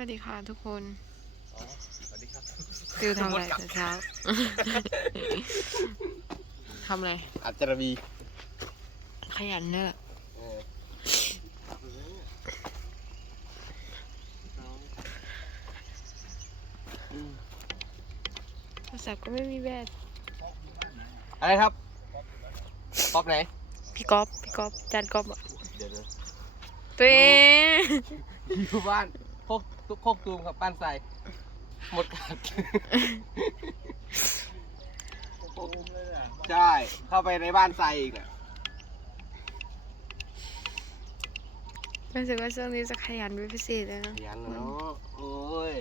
วัสดีค่ะทุกคนอ๋อสวัสดีครับติวทำอะไรแต่เช้า ทำอะไรอัจจารบีขยันเนี่ยแหละเออโทรศัพท์ก็ไม่มีแบตอะไรครับป๊อปไหน พี่ก๊อฟพี่ก๊อฟจานก๊อฟอะเดี๋ยวนะตัวเองอยู่บ้านโคกตุโคกตูมครับบ้านใส่หมดกัดใช่ เข้าไปในบ้านใส่อีกเนี่ยรู้สึกว่าช่วงนี้จะขยันเป็นพิเศษเลยนะขยันเนาะโอ้ย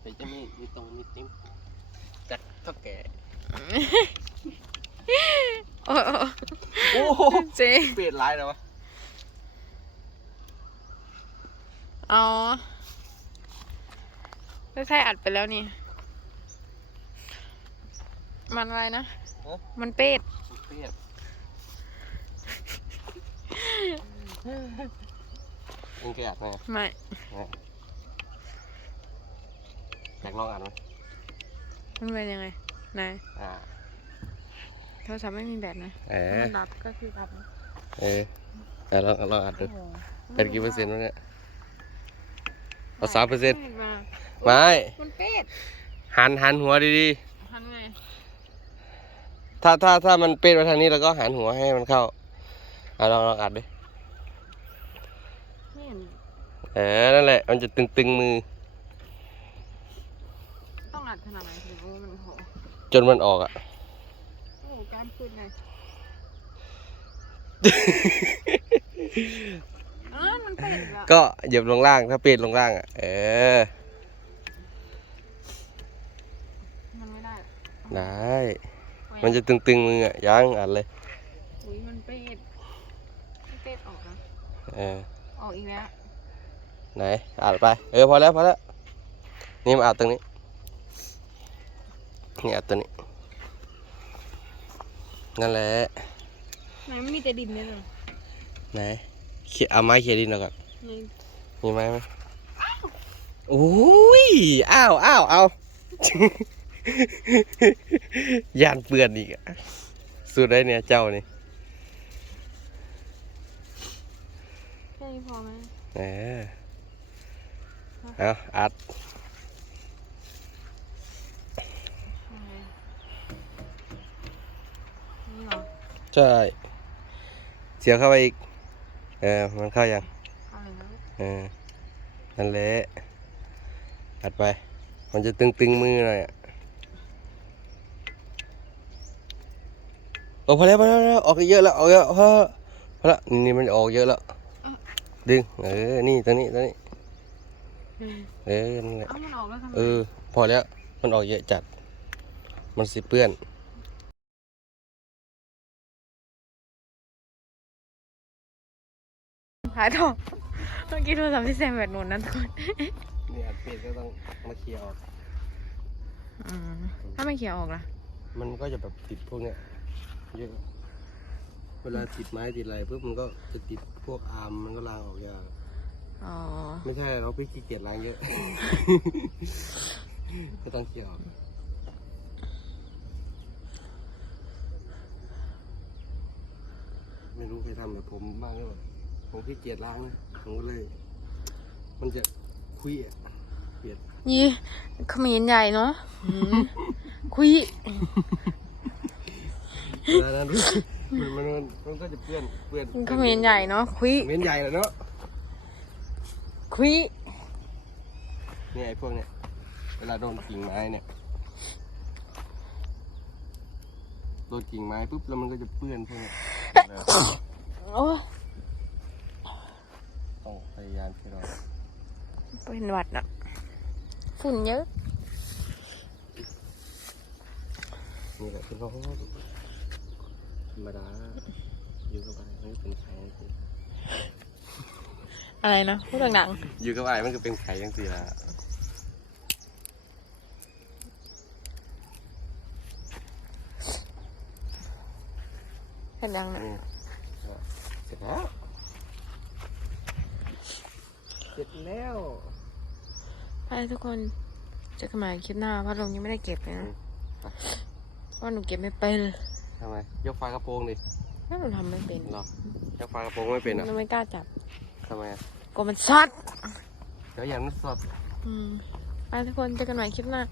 แต่จะมีมีตรงมีติ้มจากเท่าแก่ โอ้โอ้โอ้โห เจ๊ เปลี่ยนร้ายแล้ววะ อ๋อไม่ใช่อัดไปแล้วนี่ มันอะไรนะมันเป็ดเปลี่ยนมึงแกะไหมไม่ อยากลองอ่านไหมมันเป็นยังไงไหนายอ่าโทรศัพท์ไม่มีแบตนะเอถ้าอมันดับก็คือดับนะเออเอาลองลองอ่านดูโอ้โหเป็นกี่เปอร์เซ็นต์วะเนี่ย เอาสามเปอร์เซ็นต์มาไม่มันเป็ดหันหันหัวดีทำไงๆ ถ้าถ้าถ้ามันเป็นมาทางนี้แล้วก็หันหัวให้มันเข้าเอาลองลองอัดดิ ไม่เห็นเออ นั่นแหละ มันจะตึงๆมือ ต้องอัดขนาดไหนถึงรู้ว่ามันโหจนมันออกอะโอ้โหการขึ้นเลย อ่ามันเป็ดอะก็เหยียบลงล่างถ้าเป็นลงล่างอะเออ มันไม่ได้ได้ มันจะตึงๆมืออะยังอัดเลย อุ้ยมันเป็ดมันเป็ดออกนะเออ ออกอีกแล้วไหนอัดไป เออพอแล้วพอแล้วนี่มาอัดตรงนี้นี่อัดตัวนี้นั่นแหละไหนมันมีแต่ดินเนี่ยเหรอไหน เขียเอาไม้เขียดินออกก่อนในมีไม้ไหมโอ้ย อ้าวอ้าวเอายานเปื่อนอีกอะสุดได้เนี่ยเจ้านี่แค่นี้พอไหมเออเอาอัดเอาไงนี่เหรอใช่เสียวเข้าไปอีก เออ มันเข้ายังเอาเลยนะเออ นั่นแหละอัดไป มันจะตึงๆมือหน่อยอะโอ้พอแล้วพอแล้วพอแล้วออกเยอะแล้วออกเยอะพอแล้วพอแล้วนี่นี่มันออกเยอะแล้ว ดึง เออ นี่ตัวนี้ตัวนี้ เออนั่นแหละเอามันออกแล้วทำไมเออพอแล้ว มันออกเยอะจัด มันสิเปื้อน หายถอดเมื่อกี้โทรศัพท์ที่แซมแบตหมดนั้นทุกคนนี่อัดเป็นก็ต้องมาเคลียร์ออก อืมถ้าไม่เขียวออกล่ะ มันก็จะแบบติดพวกเนี้ยเยอะ เวลาติดไม้ติดอะไรปุ๊บมันก็จะติดพวกอาร์มมันก็ล้างออกยาก อ๋อ ไม่ใช่เราพี่ขี้เกียจล้างเยอะ ก็ต้องเคลียร์ออก ไม่รู้ใครทำแบบผมบ้างหรือเปล่า ผมขี้เกียจล้างนะผมก็เลย มันจะคุยอะเปลี่ยนนี่เขมิ้นใหญ่เนาะอืมคุยเวลานั้นมันมันมันมันก็จะเปื้อนเปื้อนเขมิ้นใหญ่เนาะคุยเม้นใหญ่แหละเนาะคุยเนี่ยไอ้พวกเนี้ยเวลาโดนกิ่งไม้เนี่ยโดนกิ่งไม้ปุ๊บแล้วมันก็จะเปื้อนพวกเนี้ย โอ้ยต้องพ ยายามที่เราเป็นหวัดอะฝุ่นเยอะนี่แหละคือเขาธรรมดาอยู่กับไอ้มันก็เป็นไข่จังซี่อะไรนะพูดดังอยู่กับไอ้มันก็เป็นไข่ยังสี่ละๆเห็นยังนะนี่ก็เสร็จแล้ว เสร็จแล้วไปทุกคนเจอกันใหม่คลิปหน้าพัดลมยังไม่ได้เก็บเลยนะเพราะว่าหนูเก็บไม่เป็นทำไมยกฝากระโปรงดิถ้าหนูทำไม่เป็นเหรอยกฝากระโปรงไม่เป็นเหรอะหนูไม่กล้าจับทำไมอะกลัวมันซัดเดี๋ยวอย่างนั้นสดอืมไปทุกคนเจอกันใหม่คลิปหน้าบ